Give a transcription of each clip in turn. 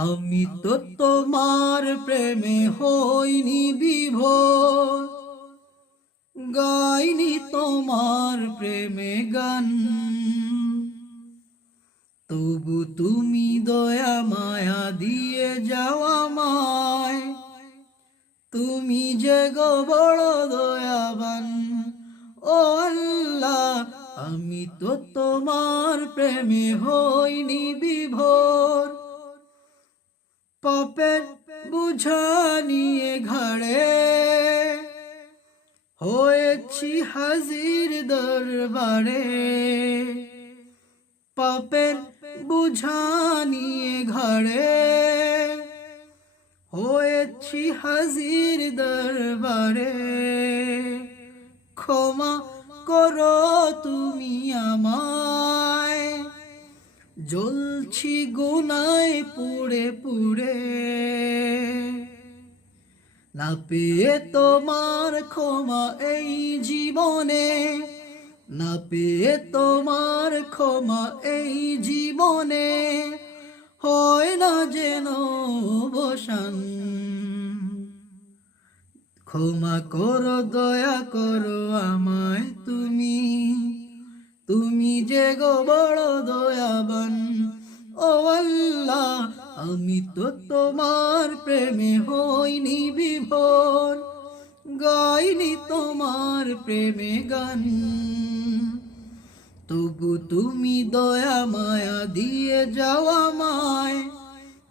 আমি তো তোমার প্রেমে হইনি বিভোর, গাইনি তোমার প্রেমে গান। তবু তুমি দয়া মায়া দিয়ে যাও আমায়, তুমি যে গো বড় দয়াবান। ও আল্লাহ, আমি তো তোমার প্রেমে হইনি বিভোর, পাপের বুঝা নিয়ে ঘাড়ে হয়েছি হাজির দরবারে। পাপের বুঝা নিয়ে ঘাড়ে হয়েছি হাজির দরবারে। ক্ষমা করো তুমি আমায়, জ্বলছি গুনায় পুড়ে পুড়ে। না পেয়ে তোমার ক্ষমা এই জীবনে, না পেয়ে তোমার ক্ষমা এই জীবনে, হয় না যেন অবসান। ক্ষমা করো, দয়া করো আমায় তুমি, তুমি যে গো বড় দয়াবান। ও আল্লাহ, আমি তো তোমার প্রেমে হইনি বিভোর, গাইনি তোমার প্রেমে গান। তবু তুমি দয়া মায়া দিয়ে যাও আমায়,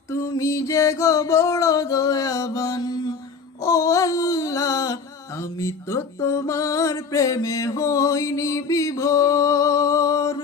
তুমি যে গো বড় দয়াবান। ও আল্লাহ, আমি তো তোমার প্রেমে হইনি বিভোর।